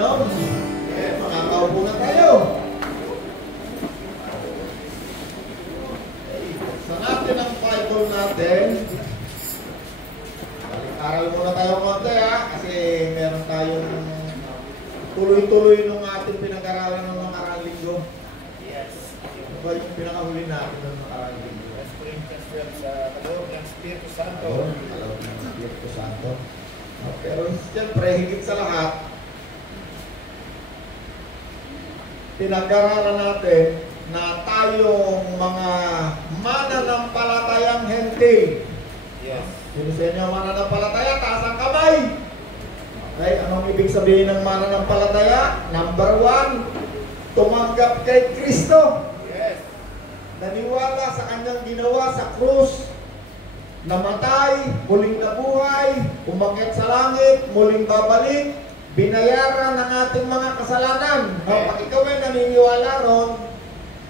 uminom? Makakaupo na tayo. Sa natin ang Bible natin, aral muna tayo konti kasi meron tayong tuloy-tuloy nung ating pinag-aralan ng nakaraang linggo. Yes. Ano ba yung pinakahuli natin ng nakaraang linggo? Sa kaloob ng Espiritu Santo. Kaloob ng Espiritu Santo. Pero siyempre, higit sa lahat, pinag-aralan natin na tayong mga mananampalatayang hentil. Yes. Sino sa inyo mananampalataya? Taas ang kamay! Okay, anong ibig sabihin ng mananampalataya? Number 1, tumanggap kay Kristo. Yes. Naniwala sa kanyang ginawa sa krus, namatay, muling nabuhay, umakyat sa langit, muling babalik, binayaran ng ating mga kasalanan. Pag ikaw ay naniniwala ron,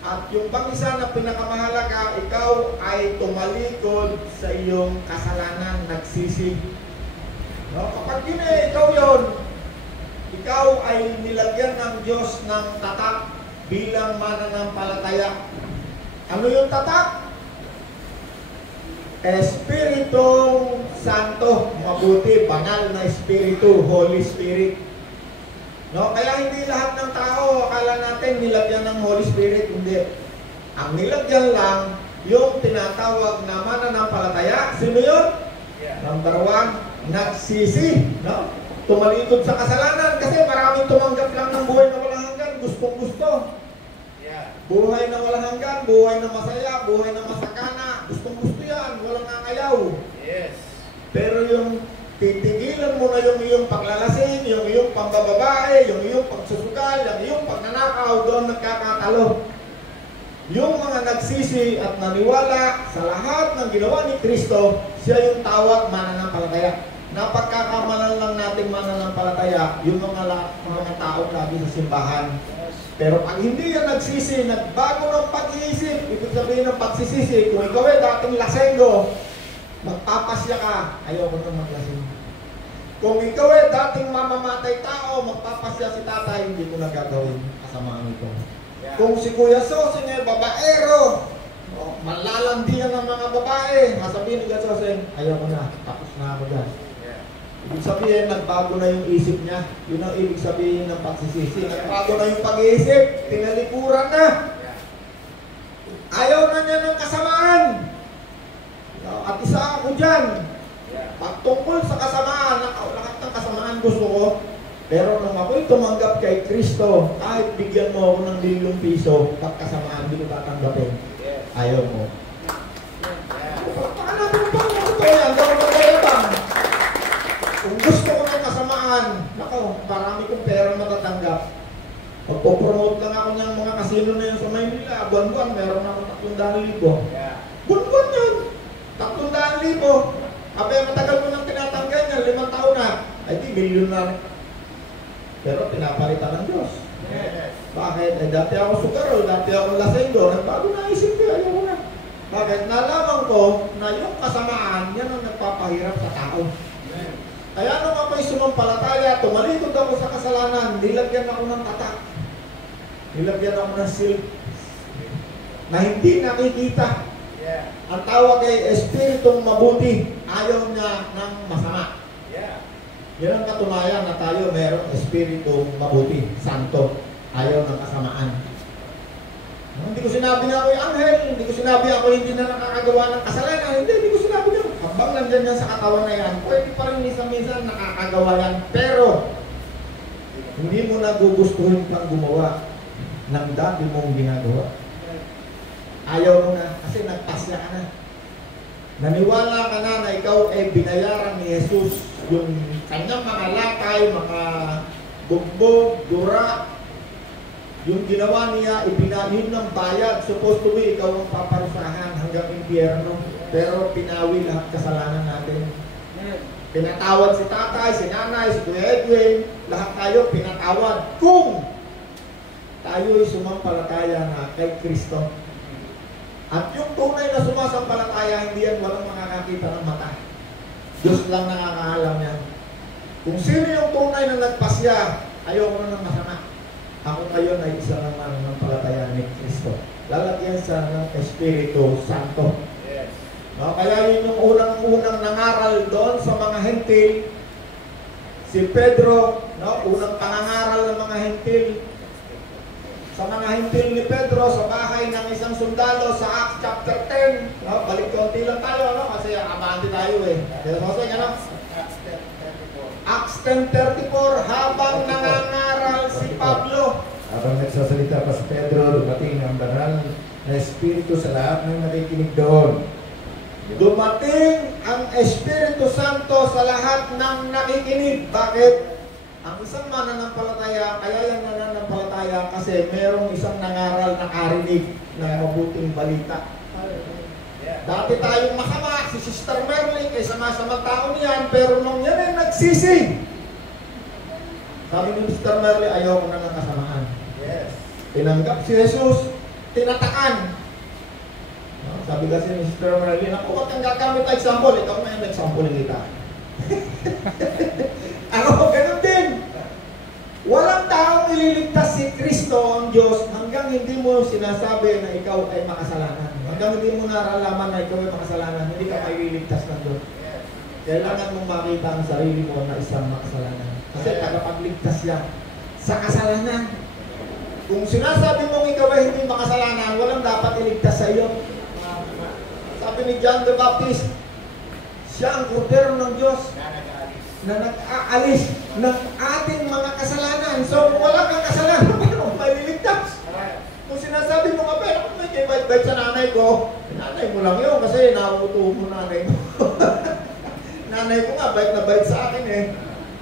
at yung pang-isa na pinakamahalaga, ikaw ay tumalikod sa iyong kasalanan, nagsisi. Kapag yun ikaw yun, ikaw ay nilagyan ng Diyos ng tatak bilang mananampalataya. Ano yung tatak? Espiritong Santo, mabuti, banal na Espiritu, Holy Spirit. Kaya hindi lahat ng tao, akala natin nilagyan ng Holy Spirit, hindi. Ang nilagyan lang, yung tinatawag na mananampalataya. Sino yun? Yeah. Number 1, nagsisi. Tumalikod sa kasalanan kasi maraming tumanggap lang ng buhay na walang hanggan, gustong-gusto. Yeah. Buhay na walang hanggan, buhay na masaya, buhay na masakana, gustong-gusto yan, walang nangayaw. Yes. Pero yung titigilan mo na yung iyong paglalasing, yung iyong pambababae, yung iyong pagsusugal, yung iyong pagnanakaw, doon nagkakatalo. Yung mga nagsisi at naniwala sa lahat ng ginawa ni Kristo, siya yung tawag mananampalataya. Napagkakamalan lang natin mananampalataya yung mga taong lagi sa simbahan. Pero pag hindi yan nagsisi, nagbago ng pag-iisip, ibig sabihin ng pagsisisi, kung ikaw ay dating lasenggo, magpapasya ka, ayoko nang maglasing. Kung ikaw ay dating mamamatay tao, magpapasya si tatay, hindi ko na gagawin kasamaan ito. Yeah. Kung si Kuya Soseng ay babaero, malalandian ng mga babae, masabihin ni Kuya Soseng, ayoko na, tapos na ako dyan. Yeah. Ibig sabihin, nagbago na yung isip niya. Yun ang ibig sabihin ng pagsisisi. Nagbago na yung pag-iisip, tinalikuran na. Yeah. Ayaw na niya ng kasamaan. At isa ako dyan. Pagtungkol sa kasamaan, lahat ng kasamaan gusto ko. Pero nung ako'y tumanggap kay Kristo, kahit bigyan mo ako ng ₱1,000,000, pagkasamaan, hindi ko tatanggapin. Ayaw mo. Baka natin pa, ito yan, gawin mo kayo bang? Kung gusto ko ng kasamaan, marami kong pera matatanggap. Magpo-promote lang ako ng mga kasino na yun sa Maynila. Buwan-buwan, meron ako 300,000. Buwan-buwan yun. 300,000. Abay, matagal mo nang tinatanggal niya, 5 taon na. Ay, di, milyon na. Pero pinapalitan ng Diyos. Yes. Bakit? Dati ako sugaro, dati ako lasenggo, nagbago na isip ko, ayaw ko na. Bakit? Nalaman ko na yung kasamaan, yan ang nagpapahirap sa tao. Amen. Kaya nung ako'y sumampalataya, tumalikod ako sa kasalanan, nilagyan ako ng tatak. Nilagyan ako ng seal na hindi nakikita. Yeah. Ang tawag ay espiritong mabuti, ayaw niya ng masama. Yeah. Yan ang katunayan na tayo mayroong espiritong mabuti, santo, ayaw ng kasamaan. Hindi ko sinabi na ako'y anghel, hindi ko sinabi ako hindi na nakakagawa ng kasalanan, hindi ko sinabi na. Habang nandyan yan sa katawan na yan, pwede pa rin minsan-minsan nakakagawa yan, pero hindi mo nagugustuhin pang gumawa ng dati mong ginagawa. Ayaw mo na, kasi nagpasya ka na. Naniwala ka na na ikaw ay binayaran ni Jesus. Yung kanyang mga lakay, mga bugbog, dura, yung ginawa niya, ipinahin ng bayad. Supposed to be, ikaw ang paparusahan hanggang impyerno. Pero pinawi lahat kasalanan natin. Pinatawad si tatay, si nanay, si Kuya Edwin, lahat tayo pinatawad. Kung tayo'y sumampalataya na kay Kristo. At yung tunay na sumasampalataya, hindi yan walang makakakita ng mata. Diyos lang nakakaalam yan. Kung sino yung tunay na nagpasya ayoko na ng masama. Ako ngayon ay isa ng mananampalataya ni Kristo. Lalagyan sa ng Espiritu Santo. Yes. No, kaya yun yung unang-unang nangaral doon sa mga hentil. Si Pedro, no, unang pangangaral ng mga hentil. Sa mga hentil ni Pedro, sa bahay ng isang sundalo sa Acts chapter 10. No, balik konti lang tayo, no, kasi abante tayo eh. Ano? Acts 10:34, habang nangangaral si Pablo. Habang nagsasalita pa si Pedro, dumating ang banal na Espiritu sa lahat ng nakikinig doon. Dumating ang Espiritu Santo sa lahat ng nakikinig. Bakit? Ang isang mananampalataya, kaya yung nananampalataya kasi merong isang nangaral na karinig ng mabuting balita. Dati tayong masama, si Sister Merly, kay sama-sama tao niyan, pero nung yan ay nagsisi. Sabi ni Sister Merly, ayaw ko na ng kasamaan. Yes. Tinanggap si Jesus, tinatakan. Sabi kasi ni Sister Merly, naku, huwag kang gagamit na example. Ikaw na yung example nila. Ako, ganun din. Walang taong ililigtas si Kristo, ang Diyos, hanggang hindi mo sinasabi na ikaw ay makasalanan. Hanggang hindi mo naralaman na ikaw ay makasalanan, hindi ka maililigtas ng Diyos. Kailangan mong makita ang sarili mo na isang makasalanan. Kasi tagapagligtas yan sa kasalanan. Kung sinasabi mong ikaw ay hindi makasalanan, walang dapat iligtas sa iyo. Sabi ni John the Baptist, siya ang kordero ng Diyos na nag-aalis ng ating mga kasalanan. So, kung wala kang kasalanan, paano maliligtas? Kung sinasabi mo nga, pero kung may bait-bait sa nanay ko, nanay mo lang yun kasi nauuto mo nanay mo. Nanay ko nga, bait na bait sa akin eh.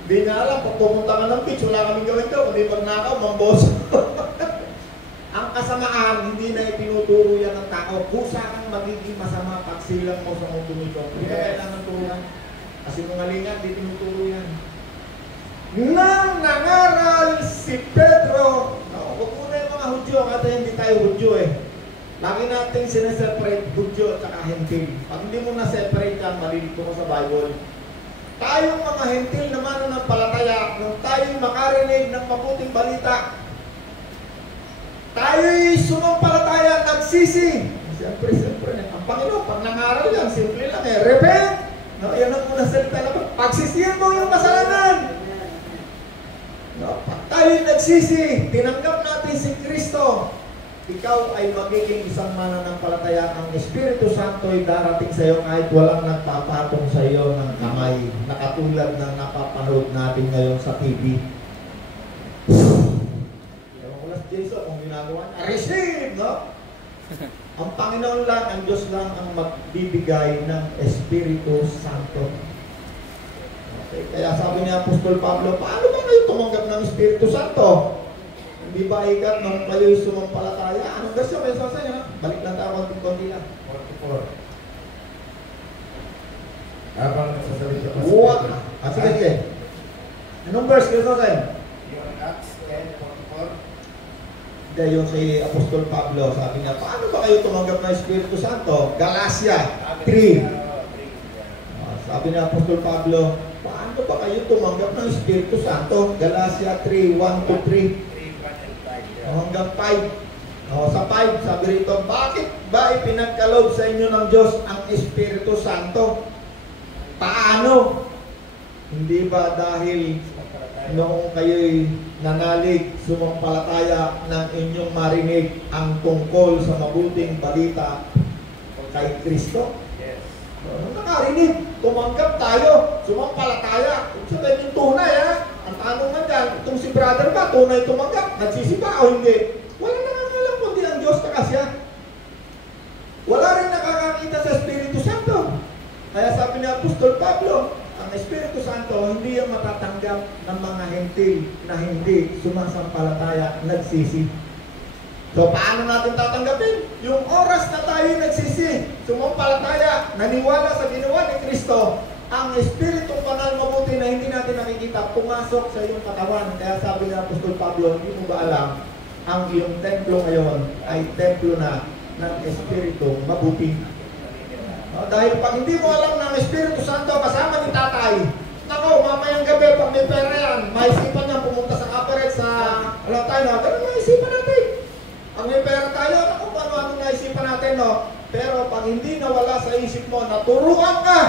Hindi niya alam, pag pumunta ka ng beach, wala kaming gawin ko, kundi pag nakaw, mambos. Ang kasamaan, hindi na itinuturo yan ng tao. Kusa kang magiging masama pag silang mo sa mundo nito. Hindi ka kailangan turuan. Kasi nungalingan, di tinuturo yan. Nang nangaral si Pedro, huwag muna yung mga Hudyo, kasi hindi tayo Hudyo eh. Lagi natin sineseparate Hudyo at saka hentil. Pag hindi mo na-separate yan, malilito mo sa Bible. Tayong mga hentil naman ng palataya, nung tayong makarinig ng mabuting balita, tayo'y sumampalataya, nagsisi. Siyempre, ang Panginoon, pag nangaral yan, simple lang eh, repent! No, yan ang unang salita na pagsisihan mo yung kasalanan. No, pag tayo'y nagsisi, tinanggap natin si Kristo, ikaw ay magiging isang mananampalataya. Ang Espiritu Santo ay darating sa iyo kahit walang nagpapatong sa iyo ng kamay, na katulad ng napapanood natin ngayon sa TV. Ewan ko lang si Jason kung ginagawa niya, receive, no? Ang Panginoon lang, ang Diyos lang ang magbibigay ng Espiritu Santo. Okay. Kaya sabi ni Apostol Pablo, paano ba kayo tumanggap ng Espiritu Santo? Hindi ba ikat nung kayo'y sumampalataya? Anong version may sasa niya? Balik lang tayo konti-konti lang. 44. Habang nagsasalita pa si What? Pedro. Sige, sige. Anong verse kayo sasa? Yung Acts 10:44. Hindi, yung si Apostol Pablo, sabi niya, paano ba kayo tumanggap ng Espiritu Santo? Galatia 3. Sabi ni Apostol Pablo, paano ba kayo tumanggap ng Espiritu Santo? Galatia 3, 1-3. Hanggang 5. Sa 5, sabi rito, bakit ba ipinagkaloob sa inyo ng Diyos ang Espiritu Santo? Paano? Hindi ba dahil noong kayo'y nanalig, sumampalataya ng inyong marinig ang tungkol sa mabuting balita kay Kristo? Yes. Nung nakarinig, tumanggap tayo, sumampalataya. Kung sabihin yung tunay ha, ang tanong nga dyan, itong si brother ba, tunay tumanggap, nagsisi ba o hindi? Wala nakakalam kundi ang Diyos kakasya. Wala rin nakakakita sa Espiritu Santo. Kaya sabi ni Apostol Pablo, ang Espiritu Santo hindi yung matatanggap ng mga hentil na hindi sumasampalataya, nagsisi. So paano natin tatanggapin? Yung oras na tayo nagsisi, sumampalataya, naniwala sa ginawa ni Kristo, ang Espiritong Banal mabuti na hindi natin nakikita, pumasok sa iyong katawan. Kaya sabi ni Apostol Pablo, hindi mo ba alam, ang iyong templo ngayon ay templo na ng Espiritong mabuti. Dahil pag hindi mo alam ng Espiritu Santo kasama ni tatay, nako, mamayang gabi pag may pera yan, maisipan niya pumunta sa Naturuan ka.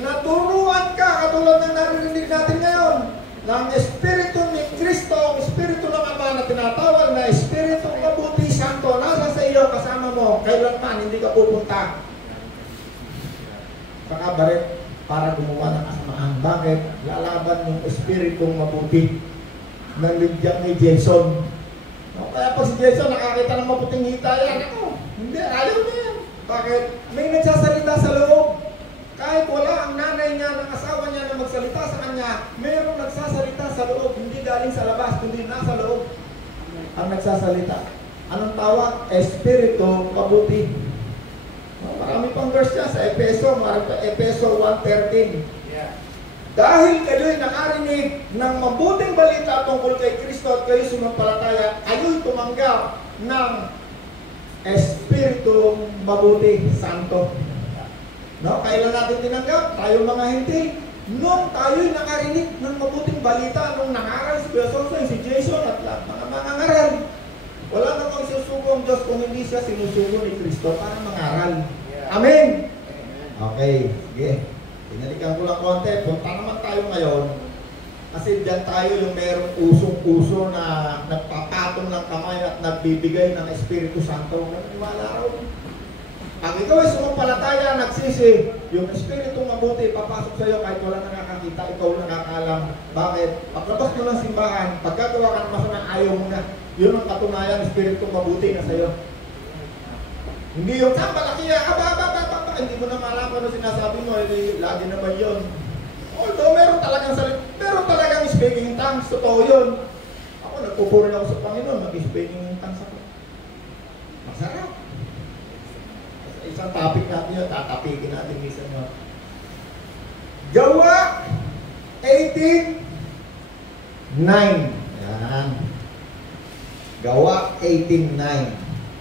Naturuan ka, katulad ng narinig natin ngayon, ng Espiritu ni Kristo, ang Espiritu ng Ama na tinatawag na Espiritu mabuti, santo, nasa sa iyo, kasama mo, kailanman, hindi ka pupunta sa kabaret para gumawa ng kasamaan. Bakit? Lalaban yung Espiritu mabuti ng lidyang ni Jason. Kaya pag si Jason nakakita ng mabuting hita yan, hindi, ayaw na yan. Bakit? May nagsasalita sa loob. Kahit wala ang nanay niya, ng asawa niya na magsalita sa kanya, mayroong nagsasalita sa loob, hindi galing sa labas, kundi nasa loob ang nagsasalita. Anong tawag? Espiritu mabuti. Marami pang verse niya sa Efeso 1:13. Dahil kayo'y nakarinig ng mabuting balita tungkol kay Kristo at kayo sumampalataya, kayo'y tumanggap ng Espiritu mabuti, santo. No, kailan natin tinanggap? Tayo mga hindi. Nung tayo'y nakarinig ng mabuting balita, nung nangaral si Besosa, si Jason at mga mangangaral. Wala namang susugo ang Diyos kung hindi siya sinusugo ni Kristo para mangaral. Amen? Okay, sige. Pinalikan ko lang konti. Punta naman tayo ngayon. Kasi dyan tayo yung merong usong-uso na nagpapatong ng kamay at nagbibigay ng Espiritu Santo. Naniwala raw. Pag ikaw ay sumampalataya, nagsisi, yung Espiritu mabuti, papasok sa iyo kahit wala nakakakita, ikaw nakakalam. Bakit? Paglabas mo ng simbahan, pagkagawa ka ng masama, ayaw mo na. Yun ang katunayan, Espiritu mabuti na sa iyo. Hindi yung palakiya, hindi mo na malaman ano sinasabi mo, lagi naman yun. Although meron talagang speaking in tongues, totoo yun. Ako, nagpupuri ako sa Panginoon, mag-speaking in tongues ako. Masarap. Isang topic natin yun, tatapikin natin minsan yun. Gawa 18:9. Yan. Gawa 18:9.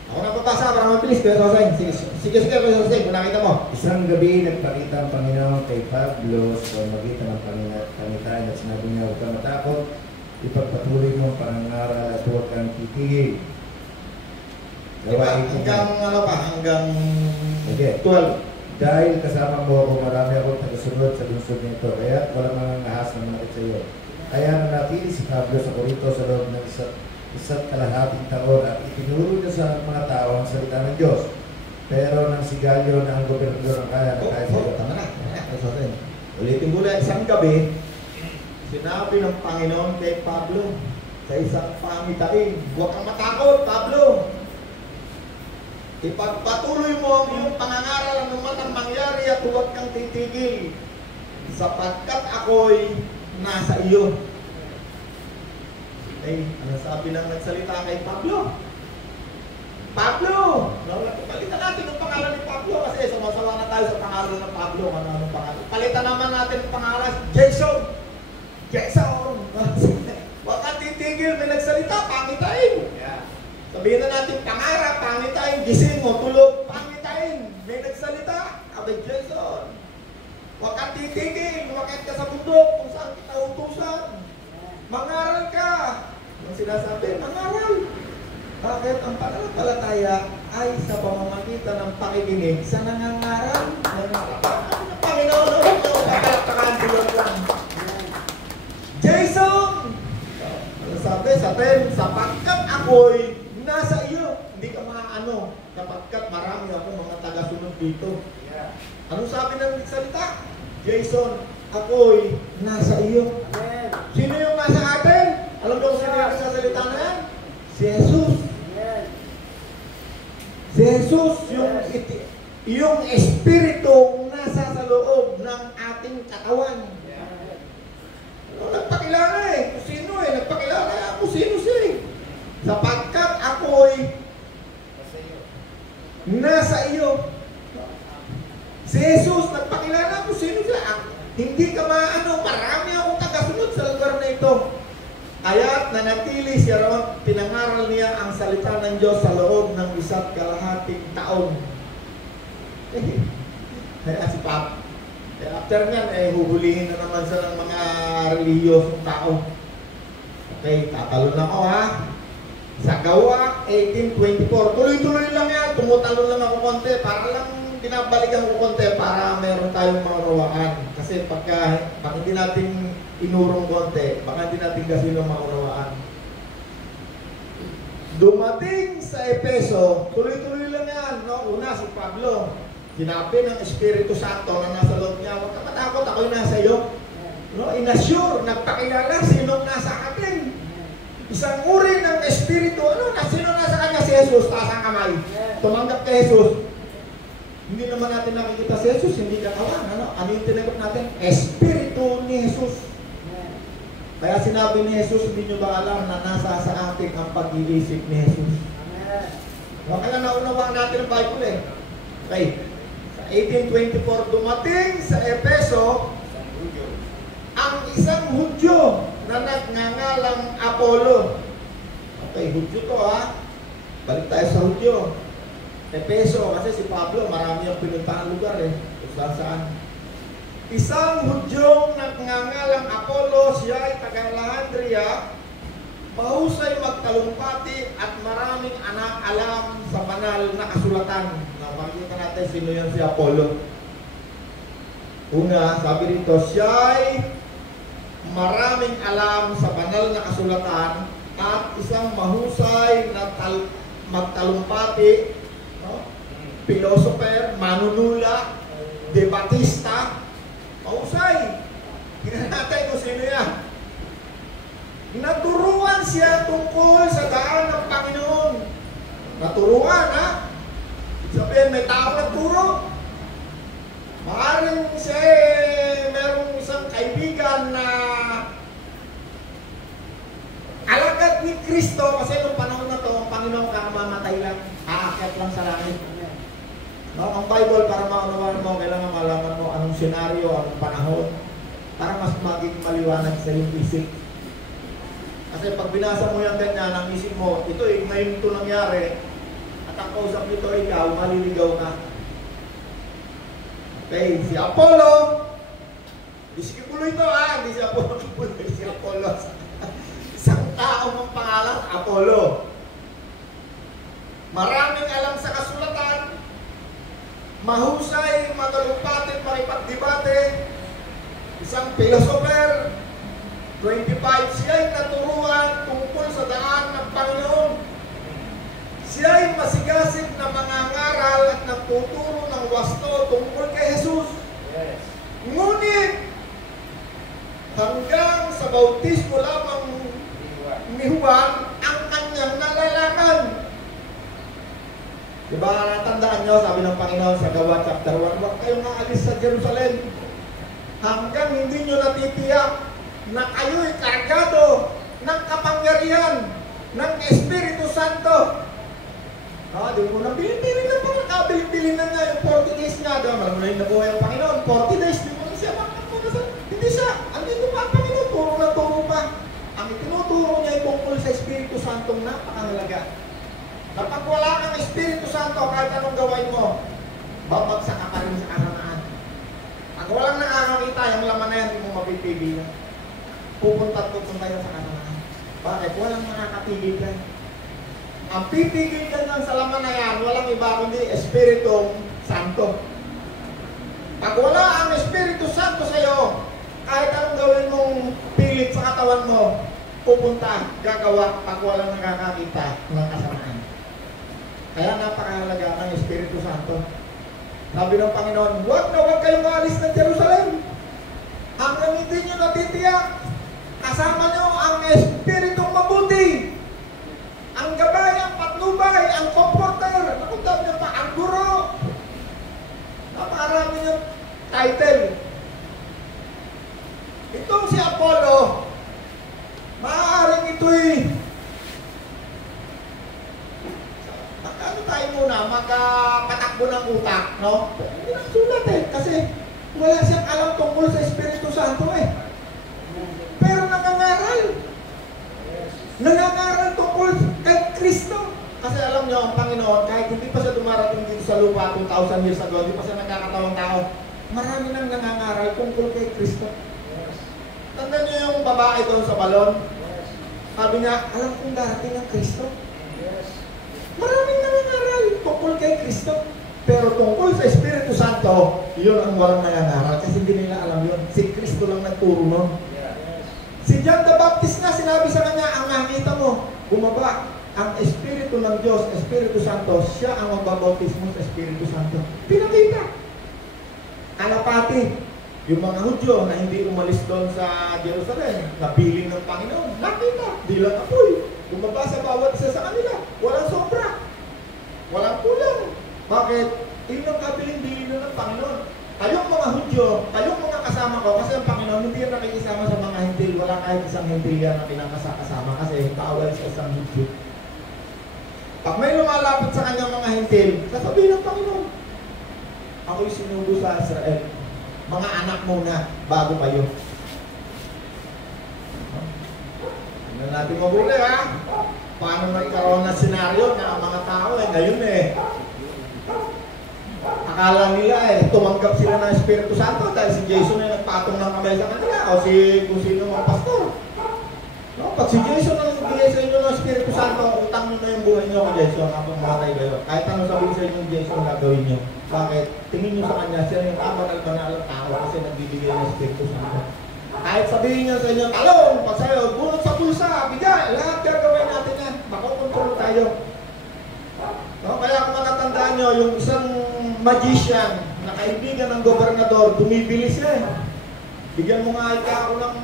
Ako nagpapasa para mabilis, pero sige, kung nakita mo. Isang gabi, nagpakita ang Panginoon kay Pablo sa pamamagitan ng pangitain at sinabi niya, huwag kang matakot, ipagpatuloy mo ang pangangaral at huwag kang titigil. Diba? Hanggang okay. 12. Dahil kasama mo ako, marami akong tagasunod sa lungsod nito, kaya walang mga nahas na manakit sa iyo. Kaya nanatili si Pablo sa Corinto sa loob ng isa't kalahating taon at itinuro niya sa mga tao ang salita ng Diyos. Pero nang si Galyo na ang gobernador ng kaya na kaya sa iyo. Tama na. Ulitin mo na, isang gabi, sinabi ng Panginoon kay Pablo sa isang pangitain, huwag kang matakot, Pablo. Ipagpatuloy mo ang iyong pangangaral anuman ang mangyari at huwag kang titigil sapagkat ako'y nasa iyo. Ano sabi ng nagsalita kay Pablo? Pablo! Palitan natin ang pangalan ni Pablo kasi sumasawa na tayo sa pangalan ng Pablo. Ano pangalan? Palitan naman natin ang pangalan. Jason! Jason! Huwag kang titigil, may nagsalita, pangitain. Sabihin na natin pangarap, pangitain, gising mo, tulog, pangitain. May nagsalita, abay Jason. Huwag kang titigil, lumakit ka sa bundok kung saan kita utusan. Mangaral ka. Ang sinasabi, mangaral. Bakit? Ang pananampalataya ay sa pamamagitan ng pakikinig sa nangangaral. Ang Panginoon, pagkalaktakan tulad lang. Jason! Ano sabi sa 10? Sapagkat ako'y nasa iyo. Hindi ka maano. Sapagkat marami ako mga taga-sunod dito. Anong sabi ng salita? Jason, ako'y nasa iyo. Amen. Sino yung nasa atin? Alam mo kung sino yung nagsasalita na yan? Si Jesus. Amen. Si Jesus, yung Espiritu nasa sa loob ng ating katawan. Nagpakilala kung sino nagpakilala ako sino siya sapagkat ako'y nasa iyo. Si Jesus, nagpakilala kung sino siya. Hindi ka maano, marami akong tagasunod sa lugar na ito. Kaya't nanatili siya raw, pinangaral niya ang salita ng Diyos sa loob ng 1.5 taon. Kaya si Pap, after nyan, huhulihin na naman siya ng mga reliyosong tao. Okay, tatalon ako ha. Sa Gawa 18:24, tuloy-tuloy lang yan, tumutalon lang ako konti, para lang binabalikan ko konti para meron tayong maunawaan. Kasi pag hindi natin inurong konti, baka hindi natin kasi maunawaan. Dumating sa Efeso, tuloy-tuloy lang yan, no? Una, si Pablo, sinabi ng Espiritu Santo na nasa loob niya, huwag ka matakot, ako'y nasa iyo. No? Inassure, nagpakilala sinong nasa atin. Isang uri ng Espiritu, sino nasa kanya? Si Jesus, taas ang kamay. Tumanggap kay Jesus. Hindi naman natin nakikita si Jesus, hindi katawan. Ano yung tinanggap natin? Espiritu ni Jesus. Kaya sinabi ni Jesus, hindi nyo ba alam na nasa sa atin ang pag-iisip ni Jesus? Kaya naunawaan natin ang Bible eh. Okay. Sa 1824, dumating sa Efeso ang isang Hudyo na nagngangalang Apollo. Okay, Hudyo to ha. Balik tayo sa Hudyo. Efeso, kasi si Pablo, marami ang pinuntahan lugar eh. Kung saan. Isang Hudyong nagngangalang Apollo, siya ay taga-Alejandria, mahusay magtalumpati at maraming anak alam sa banal na kasulatan. Makikita natin sino yan si Apollo. Una, sabi rito, siya ay maraming alam sa banal na kasulatan at isang mahusay na magtalumpati, no? Philosopher, manunula, debatista, mahusay. Tingnan natin kung sino yan. Naturuan siya tungkol sa daan ng Panginoon. Naturuan, ha? Sabihin, may tao nagturo. Maaaring siya merong isang kaibigan na alagad ni Kristo, kasi nung panahon na to, ang Panginoon kamamatay lang, aakyat lang sa langit. No, ang Bible, para maunawaan mo, kailangan malaman mo anong senaryo, anong panahon, para mas maging maliwanag sa iyong isip. Kasi pag binasa mo yan ganyan, ang isip mo, ito ngayon ito nangyari, at ang kausap nito ikaw, maliligaw ka. Okay, si Apollo, di si Kipulo ito hindi si Apollo Kipulo, si Apollo. Isang tao mong pangalan, Apollo. Maraming alam sa kasulatan, mahusay, matalumpati, makipagdebate, isang philosopher, 25, siya ay naturuan tungkol sa daan ng Panginoon. Siya ay masigasig na mangangaral at nagtuturo ng wasto tungkol kay Jesus. Yes. Ngunit, hanggang sa bautismo lamang ni Juan ang kanyang nalalaman. Diba, natandaan nyo, sabi ng Panginoon sa Gawa chapter 1, huwag kayong aalis sa Jerusalem hanggang hindi nyo natitiyak na kayo'y kargado ng kapangyarihan ng Espiritu Santo. Di mo na bilin-bilin na pa, nakabilin-bilin na nga yung 40 days nga. Malam mo na yung nabuhay ang Panginoon, 40 days, di mo na siya makakasal. Hindi siya, andito pa ang Panginoon, turo na turo pa. Ang itinuturo niya ay tungkol sa Espiritu Santong napakahalaga. Kapag wala kang Espiritu Santo, kahit anong gawin mo, babagsak ka pa rin sa kasamaan. Pag walang nakakakita, yung laman na yan, hindi mo mapipigilan. Pupunta yan sa kasamaan. Bakit? Walang makakapigil yan. Ang pipigil ka lang sa laman na yan, walang iba kundi Espiritu Santo. Pag wala ang Espiritu Santo sa iyo, kahit anong gawin mong pilit sa katawan mo, pupunta, gagawa pag walang nakakakita ng kasamaan. Kaya napakahalaga ng Espiritu Santo. Sabi ng Panginoon, huwag kayong maalis ng Jerusalem hanggang hindi nyo natitiyak kasama nyo ang Espiritong mabuti, ang gabay, ang patnubay, ang comforter, nakutap nyo pa, ang guro. Napakarami yung title. Itong si Apollo, maaaring ito'y tayo muna, magpatakbo ng utak, no? Hindi na sulat kasi wala siyang alam tungkol sa Espiritu Santo Pero nangangaral. Nangangaral tungkol kay Kristo. Kasi alam niyo, ang Panginoon, kahit hindi pa siya dumarating dito sa lupa 2,000 years ago, hindi pa siya nagkakatawang tao, marami nang nangangaral tungkol kay Kristo. Tandaan niyo yung babae doon sa balon? Sabi niya, alam kong darating ang Kristo. Maraming nangangaral tungkol kay Kristo. Pero tungkol sa Espiritu Santo, yun ang walang nangangaral kasi hindi nila alam yun. Si Kristo lang nagturo nun. Si John the Baptist na sinabi sa kanya, ang nakita mo, bumaba ang Espiritu ng Diyos, Espiritu Santo, siya ang magbabautismo sa Espiritu Santo. Pinakita. Kalapati, yung mga Hudyo na hindi umalis doon sa Jerusalem, nabiling ng Panginoon, nakita, dilang apoy, bumaba sa bawat isa sa kanila, walang sobra, walang kulang. Bakit? Ilang kabiling-bilin na ng Panginoon. Kayong mga Hudyo, kayong mga kasama ko, kasi ang Panginoon hindi yan nakikisama sa mga hintil, wala kahit isang hintil yan na pinakasama kasi bawal sa isang Hudyo. Pag may lumalapit sa kanyang mga hintil, sasabihin ng Panginoon, ako'y sinugo sa Israel. Mga anak muna, bago kayo. Tingnan natin mabuti ha. Paano nagkaroon ng senaryo na ang mga tao ngayon akala nila tumanggap sila ng Espiritu Santo dahil si Jason ay nagpatong ng kamay sa kanila o kung sino mga pastor. No? Pag si Jason ang nagbigay sa inyo ng Espiritu Santo, utang nyo na yung buhay nyo kay Jason habang matay kayo. Kahit anong sabihin sa inyo Jason, gagawin nyo. Bakit? Tingin nyo sa kanya, siya yung banal na tao kasi nagbibigay ng Espiritu Santo. Kahit sabihin niya sa inyo, talong, pag sa'yo, bunot sa bulsa, bigay, lahat gagawin natin yan. Makukontrol tayo. No? Kaya kung matatandaan nyo, yung isang magician na kaibigan ng gobernador, bumibili siya. Bigyan mo nga ikaw ng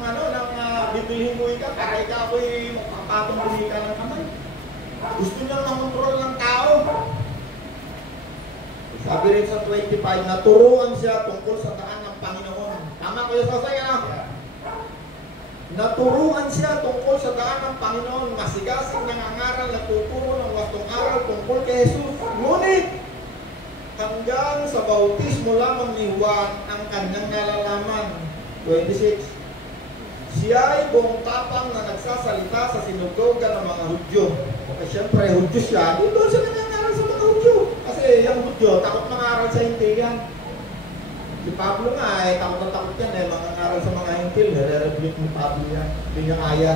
bibilihin mo ikaw para ikaw ay makapatong bumika ng kamay. Gusto niya makontrol ng tao. Sabi rin sa 25, naturuan siya tungkol sa daan ng Panginoon. Tama ko yung sasay, Naturuan siya tungkol sa daan ng Panginoon. Masigasig nangangaral, natuturo ng wastong aral tungkol kay Jesus. Ngunit, hanggang sa bautismo lamang ni Juan ang kanyang nalalaman. 26. Siya ay buong tapang na nagsasalita sa sinugogan ng mga Hudyo. Okay, siyempre, Hudyo siya. Di doon siya nangangaral sa mga Hudyo. Kasi yung Hudyo, takot mangaral sa hintigan. Si Pablo nga, takot na takot yan, mangangaral sa mga hintil. Nare-rebuke ni Pablo yan. Hindi niya kaya.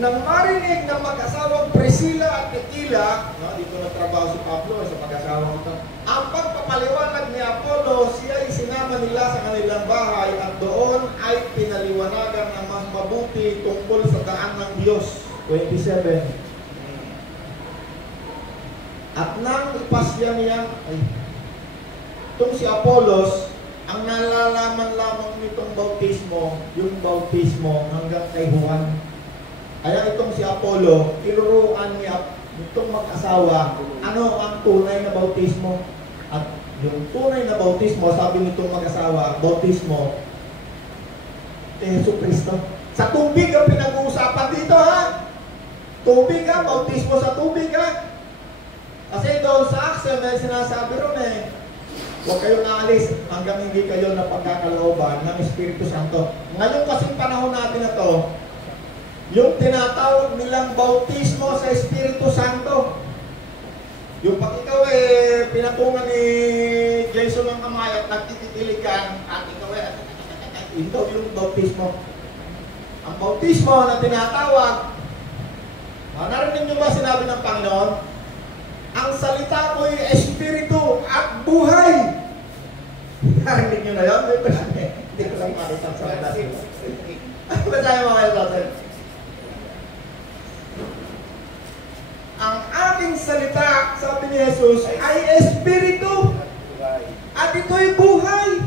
Nang marinig ng mag-asawang Priscilla at Aquila, dito nagtrabaho si Pablo sa mag-asawang ito, ang pagpapaliwanag ni Apollo, siya ay sinama nila sa kanilang bahay at doon ay pinaliwanagan ng mas mabuti tungkol sa daan ng Diyos. 27. At nang ipasya niya, itong si Apollos, ang nalalaman lamang nitong bautismo, yung bautismo hanggang kay Juan. Kaya itong si Apollo, tinuruan niya itong mag-asawa, ano ang tunay na bautismo. At yung tunay na bautismo, sabi nitong mag-asawa, bautismo, Jesucristo. Sa tubig ang pinag-uusapan dito, ha? Tubig, ha? Bautismo sa tubig, ha? Kasi doon sa Axel, may sinasabi ron huwag kayong naalis hanggang hindi kayo napagkakalooban ng Espiritu Santo. Ngayon kasing panahon natin na to, yung tinatawag nilang bautismo sa Espiritu Santo. Yung pag ikaw pinatungan ni Jason ng kamay at nagtititilikan at ikaw ito yung bautismo. Ang bautismo na tinatawag, narinig niyo ba sinabi ng Panginoon? Ang salita ko ay Espiritu at buhay. Narinig niyo na yun? Hindi ko lang makita sa salita. Basahin mo kayo sa ang aking salita, sabi ni Jesus, ay Espiritu. At ito'y buhay.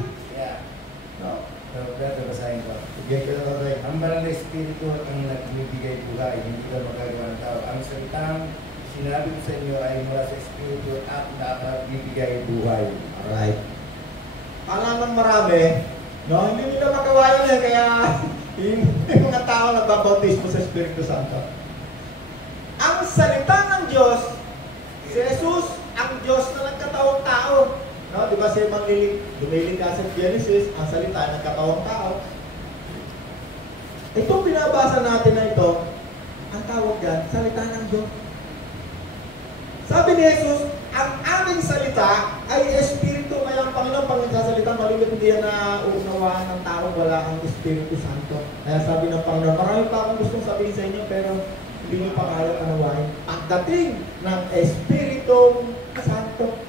No? Pero basahin ko. Bigay ko na tayo. Ang banal na Espiritu ang nagbibigay buhay. Hindi ka magagawa ng tao. Ang salitang sinabi ko sa inyo ay mula sa Espiritu at nagbibigay buhay. Alright. Kala ng marami, no? Hindi nila magawa yun kaya yung mga tao nagbabautismo sa Espiritu Santo. Ang salita ng Diyos, si Jesus, ang Diyos na nagkatawang tao. No? Di ba siya dumiling ka sa Genesis, ang salita nagkatawang tao. Itong binabasa natin na ito, ang tawag yan, salita ng Diyos. Sabi ni Jesus, ang aming salita ay Espiritu. Kaya ang Panginoon, pag nagsasalita, malimit hindi yan na uunawaan ng tao, wala ang Espiritu Santo. Kaya sabi ng Panginoon, marami pa akong gustong sabihin sa inyo, pero hindi nyo pa kaya unawain. Pagdating ng Espiritu Santo.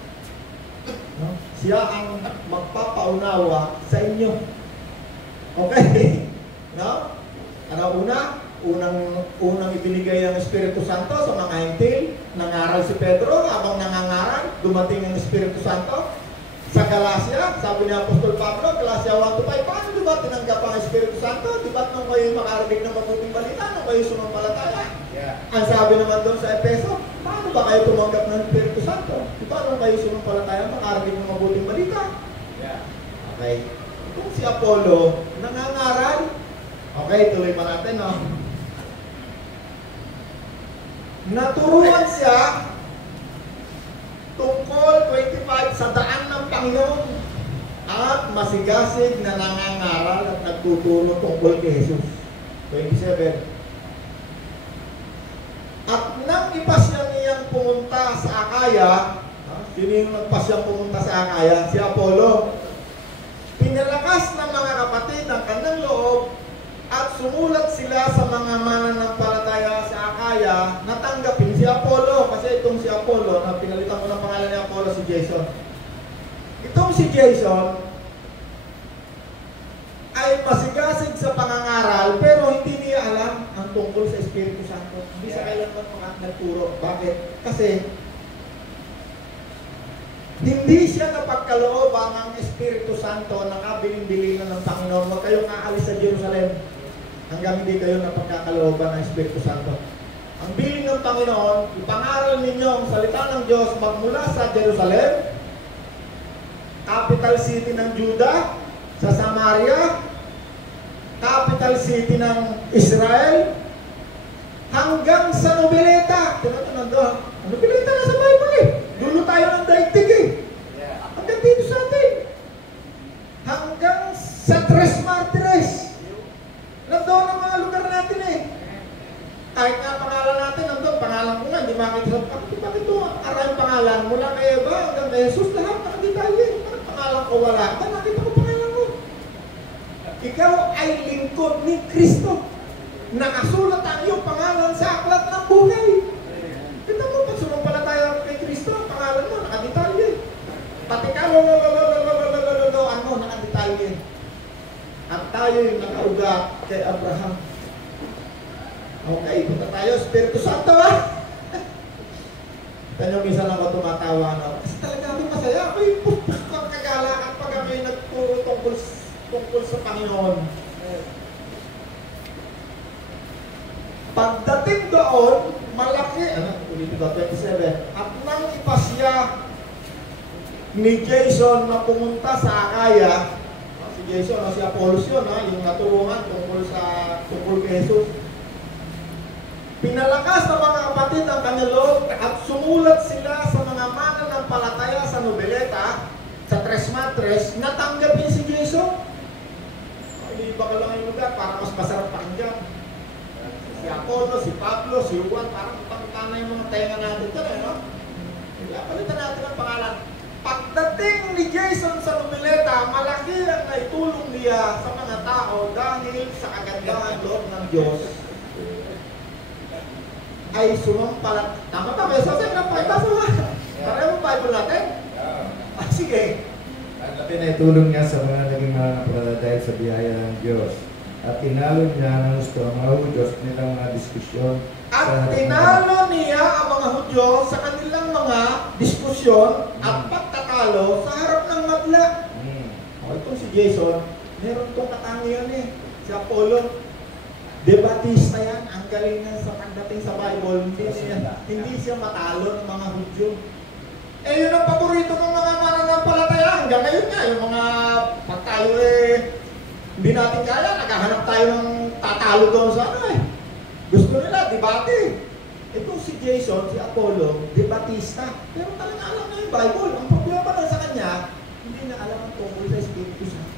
siya ang magpapaunawa sa inyo. Okay? No? Ano una? Unang ibinigay ang Espiritu Santo sa mga hintil. Nangaral si Pedro, habang nangangaral, dumating ang Espiritu Santo. Sa Galacia, sabi ni Apostol Pablo, Galacia 1-5, paano diba tinanggap ang Espiritu Santo? Diba nung kayo makarinig ng mabuting balita, nung kayo sumampalataya? Yeah. Ang sabi naman doon sa Efeso, paano ba kayo tumanggap ng Espiritu Santo? Diba nung kayo sumampalataya, makarinig ng mabuting balita? Yeah. Okay. Kung si Apollo, nangangaral, okay, tuloy pa natin, no? Naturuan siya tungkol 25 sa daan ng Panginoon at masigasig na nangangaral at nagtuturo tungkol kay Jesus. 27. At nang ipasya niyang pumunta sa Akaya, sino yung nagpasyang pumunta sa Akaya? Si Apollo. Pinalakas ng mga kapatid ang kanyang loob at sumulat sila sa mga mananampalataya sa Akaya na tanggapin si Apollo. Kasi itong si Apollo, na pinalitan ko ng pangalan ni Apollo, si Jason. Itong si Jason ay masigasig sa pangangaral pero hindi niya alam ang tungkol sa Espiritu Santo. Hindi sa kailanman nagturo. Bakit? Kasi hindi siya napagkalooban ng Espiritu Santo na kabilin-bilinan ng Panginoon. Huwag kayong aalis sa Jerusalem hanggang hindi kayo napagkakalooban ng Espiritu Santo. Ang bilin ng Panginoon, ipangaral ninyo ang salita ng Diyos magmula sa Jerusalem, capital city ng Judah, sa Samaria, capital city ng Israel, hanggang sa Nobeleta. Tinatanong doon, Nobeleta na sa Bible eh. Dulo tayo ng daigdig eh. Yeah. Hanggang dito sa atin. Hanggang sa Tres Martires. Nandoon ang mga lugar natin eh. Kahit nga pangalan natin, nandoon, pangalan ko nga, hindi makita sa bakit ito, aray pangalan, mula kay Eva hanggang kay Jesus, lahat nakadetalye. Bakit pangalan ko wala? Ba, nakita ko pangalan ko. Ikaw ay lingkod ni Kristo. Nakasulat ang iyong pangalan sa aklat ng buhay. Kita mo, pag sumampalataya kay Kristo, ang pangalan mo, nakadetalye. Pati ka, ano, nakadetalye. At tayo'y nakaugat kay Abraham. Okay, punta tayo, Espiritu Santo ba? Tanyo, minsan ako tumatawa, no? Kasi talaga ako masaya. Ako'y kagalakan pag kami nagturo tungkol sa Panginoon. Pagdating doon, malaki, ulitin ko, 27. At nang ipasya ni Jason na pumunta sa Akaya, si Jason, si Apollos yun, yung naturuan tungkol kay Jesus. Pinalakas ng mga kapatid ang kanyang loob at sumulat sila sa mga mananampalataya sa Nobeleta, sa Tres Martires, natanggapin si Jason. Hindi ba ka lang yung lugar para mas masarap pakinggan? Si Apollo, si Pablo, si Juan, parang pagkana yung mga tenga natin dyan, no? Palitan natin ang pangalan. Pagdating ni Jason sa Nobeleta, malaki ang naitulong niya sa mga tao dahil sa kagandahan loob ng Diyos ay sumampalat. Tama ba? May sasay na pakita sa pareho Bible natin? Sige. Ang laki na itulong niya sa mga naging mananampalataya dahil sa biyaya ng Diyos. At tinalo niya ng gusto ang mga Hudyo sa kanilang mga diskusyon. At tinalo niya ang mga Hudyo sa kanilang mga diskusyon at pagtatalo sa harap ng madla. Itong si Jason, meron itong katangian eh. Si Apollo, debatista yan. Ang galing niya sa pagdating sa Bible. Hindi siya matalo ng mga Hudyo. Eh, yun ang paborito ng mga mananampalataya. Hanggang ngayon nga, yung mga pag tayo hindi natin kaya, naghahanap tayo ng tatalo doon sa ano eh. Gusto nila, debate. Itong si Jason, si Apollo, debatista. Pero talaga alam na yung Bible. Ang problema lang sa kanya, hindi niya alam ang tungkol sa Espiritu Santo.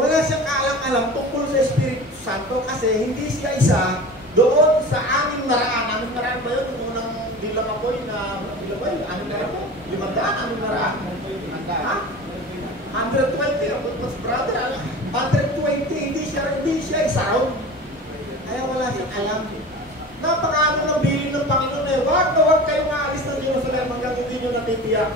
Wala siyang kaalam-alam tungkol sa Espiritu Santo kasi hindi siya isa doon sa 600. 600 ba yun? Yung unang bilang apoy na, bilang ba yun? 600? 500? 600? Ha? 120, mas brother, 120, hindi siya isa raw. Kaya wala siyang alam. Napakaano ng bilin ng Panginoon eh. Huwag kayong aalis ng Jerusalem hanggang hindi nyo natitiyak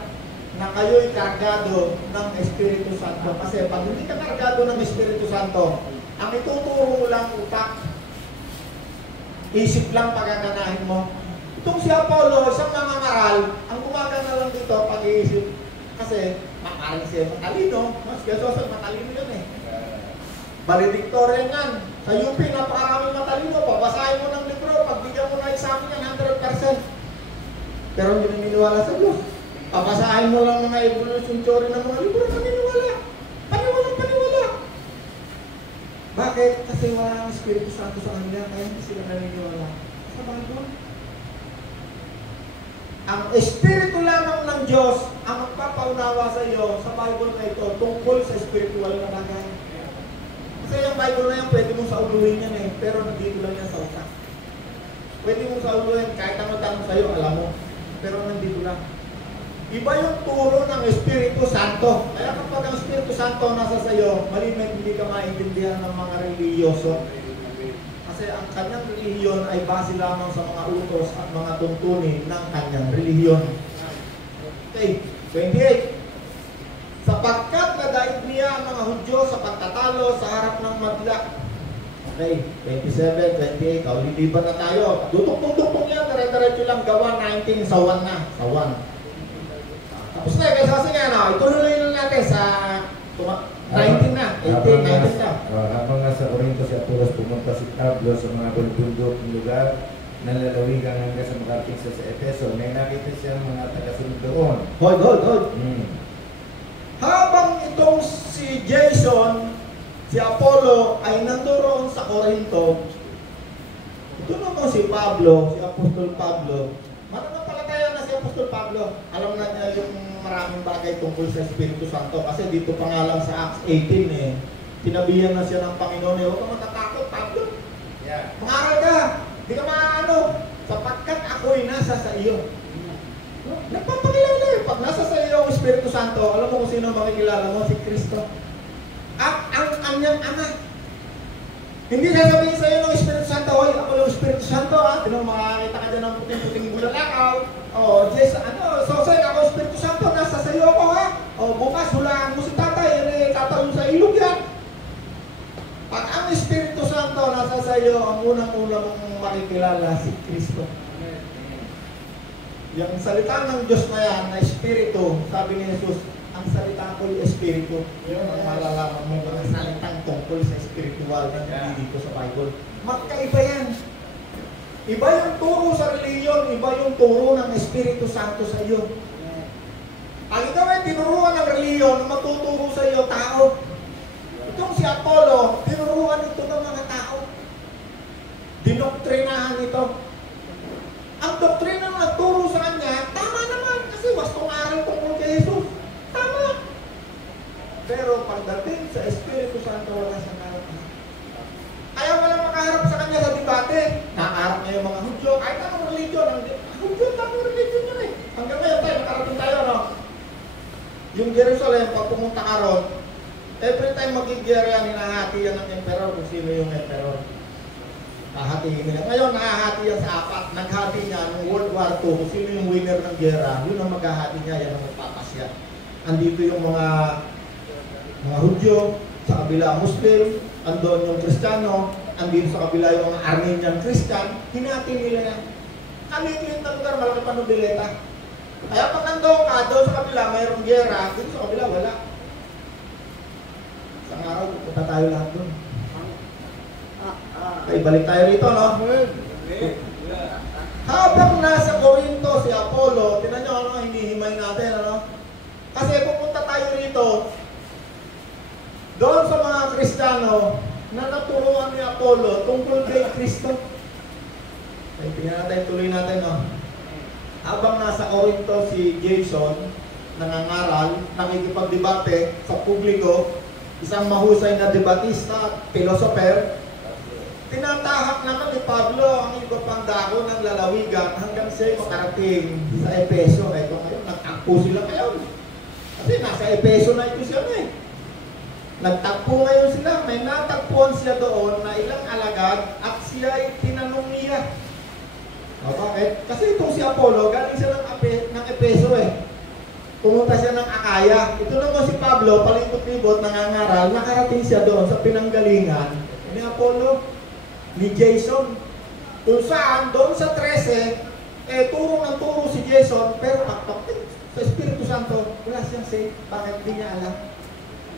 na kayo'y kargado ng Espiritu Santo. Kasi pag hindi ka kargado ng Espiritu Santo, ang ituturo mo lang utak, isip lang pagaganahin mo. Itong si Apollo, isang mangangaral, ang gumagana lang dito, pag-iisip. Kasi, makaling siya matalino. Mas gasos ang matalino yan eh. Valedictorian yan. Sa UP, napakaraming matalino. Pabasahin mo ng libro, pagbigyan mo na examen yan, 100%. Pero hindi naniniwala sa Diyos. Pabasahin mo lang mga evolution theory ng mga libro, naniniwala. Paniwala. Bakit? Kasi wala ang Espiritu Santo sa kanila, kaya hindi sila naniniwala. Sa Bible. Ang Espiritu lamang ng Diyos ang magpapaunawa sa iyo sa Bible na ito tungkol sa spiritual na bagay. Kasi yung Bible na yan, pwede mong sauluhin yan eh, pero nandito lang yan sa utak. Pwede mong sauluhin, kahit ano tanong sa'yo, alam mo. Pero nandito lang. Iba yung turo ng Espiritu Santo. Kaya kapag ang Espiritu Santo nasa sayo, malimit hindi ka maintindihan ng mga religyoso. Kasi ang kanyang relihiyon ay base lamang sa mga utos at mga tuntunin ng kanyang relihiyon. Okay, 28. Sapagkat nadaig niya ang mga Hudyo sa pagtatalo sa harap ng madla. Okay, 27, 28. Liliban na tayo. Dutok-dutok yan, dire-diretso lang gawa 19 sa 1 na. Sa 1. Tapos na, kasi nga, no, ituloy lang natin sa 19 na, 18, 19 na. Habang nasa Corinto si Apolos, pumunta si Pablo sa mga bundok ng lugar na lalawigan hanggang sa makarating sa Efeso. May nakita siya mga taga-sunod doon. Hold. Habang itong si Jason, si Apollo ay nandoon sa Corinto, ito naman si Pablo, si Apostol Pablo, mananampalataya na si Apostol Pablo. Alam na niya yung maraming bagay tungkol sa Espiritu Santo. Kasi dito pa nga lang sa Acts 18 eh, tinabihan na siya ng Panginoon eh, huwag ka matatakot, Pablo. Yeah. Mangaral ka, di ka maaano, sapagkat ako'y nasa sa iyo. Nagpapakilala eh. Pag nasa sa iyo ang Espiritu Santo, alam mo kung sino makikilala mo? Si Kristo. At ang kanyang ama. Hindi sasabihin sa iyo ng Espiritu Santo, hoy, ako yung Espiritu Santo, ha? Makakita ka dyan ng puting-puting bulalakaw. Jess, Sosay, ako Espiritu Santo, nasa sa iyo ako, ha? Bukas, hulaan mo si tatay, tatalong sa ilog yan. Pag ang Espiritu Santo nasa sa iyo, ang unang-unang mong makikilala si Kristo. Yung salita ng Diyos na yan, na Espiritu, sabi ni Jesus, ang salita ko yung Espiritu. Yun ang malalaman mo ang salitang tungkol sa spiritual na hindi dito sa Bible. Magkaiba yan. Iba yung turo sa reliyon, iba yung turo ng Espiritu Santo sa iyo. Ang ikaw ay tinuruan ng reliyon, matuturo sa iyo tao. Itong si Apollo, tinuruan ito ng mga tao. Dinoktrinahan ito. Ang doktrina na nagturo sa kanya, tama naman kasi wastong aral tungkol kay Jesus. Tama. Pero pagdating sa Espiritu Santo, wala siyang narating. Ayaw ka lang makaharap sa kanya sa debate. Nakaharap niya yung mga Hudyo. Kahit anong religion, ang Hudyo, tamang religion yun eh. Hanggang ngayon tayo, nakarating tayo, no? Yung Jerusalem, pag pumunta ka ron, every time magigiyari yan, hinahati yan ng emperor kung sino yung emperor. Hahatiin nila. Ngayon, nahahati yan sa 4. Naghati niya ng World War II. Kung sino yung winner ng gera, yun ang maghahati niya, yan ang magpapasya. Andito yung mga Hudyo, sa kabila Muslim, andon yung Kristiyano, andito sa kabila yung mga Armenian Christian, hinati nila yan. Kalit-lit na lugar, malaki pa ng bileta. Kaya pag nandun ka, doon sa kabila, mayroong gera, dito sa kabila, wala. Isang araw, pupunta tayo lahat doon. Okay, balik tayo rito, no? Habang nasa Corinto si Apollo, tinan nyo ano, hinihimay natin, ano? Kasi pupunta tayo rito, doon sa mga Kristiyano, na naturuan ni Apollo tungkol kay Kristo. Okay, tingnan natin, tuloy natin, no? Habang nasa Corinto si Jason, nangangaral, nakikipagdebate sa publiko, isang mahusay na debatista, philosopher, tinatahak naman ni Pablo ang iba pang dako ng lalawigan hanggang siya makarating sa Efeso. Ito ngayon, nagtakpo sila ngayon. Kasi nasa Efeso na ito siya eh. Nagtakpo ngayon sila. May natagpuan siya doon na ilang alagad at siya ay tinanong niya. Bakit? Kasi itong si Apollo, galing siya ng Efeso eh. Pumunta siya ng Akaya. Ito naman si Pablo, palibot-libot, nangangaral, nakarating siya doon sa pinanggalingan ni Apollo, ni Jason. Kung saan, doon sa 13, turo ng turo si Jason, pero sa Espiritu Santo, wala siyang say. Bakit? Hindi niya alam.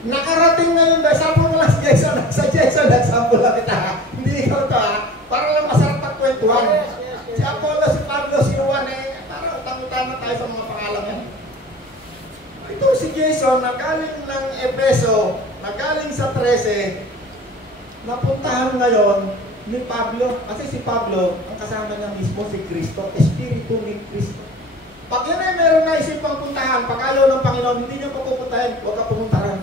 Nakarating na yun, dahil sample mo lang si Jason. Sa Jason, nagsample lang kita. Hindi ikaw ito para lang masarap pagkwentuhan. Si Apollo, si Pablo, si Juan, parang utang-utang na tayo sa mga pangalan yan. Ito si Jason, nagaling ng Efeso, nagaling sa 13, napuntahan ngayon ni Pablo. Kasi si Pablo, ang kasama niya mismo si Kristo, Espiritu ni Kristo. Pag yan ay meron na isipang puntahan, pag ayaw ng Panginoon, hindi niya pupuntahin, huwag ka pumuntahan.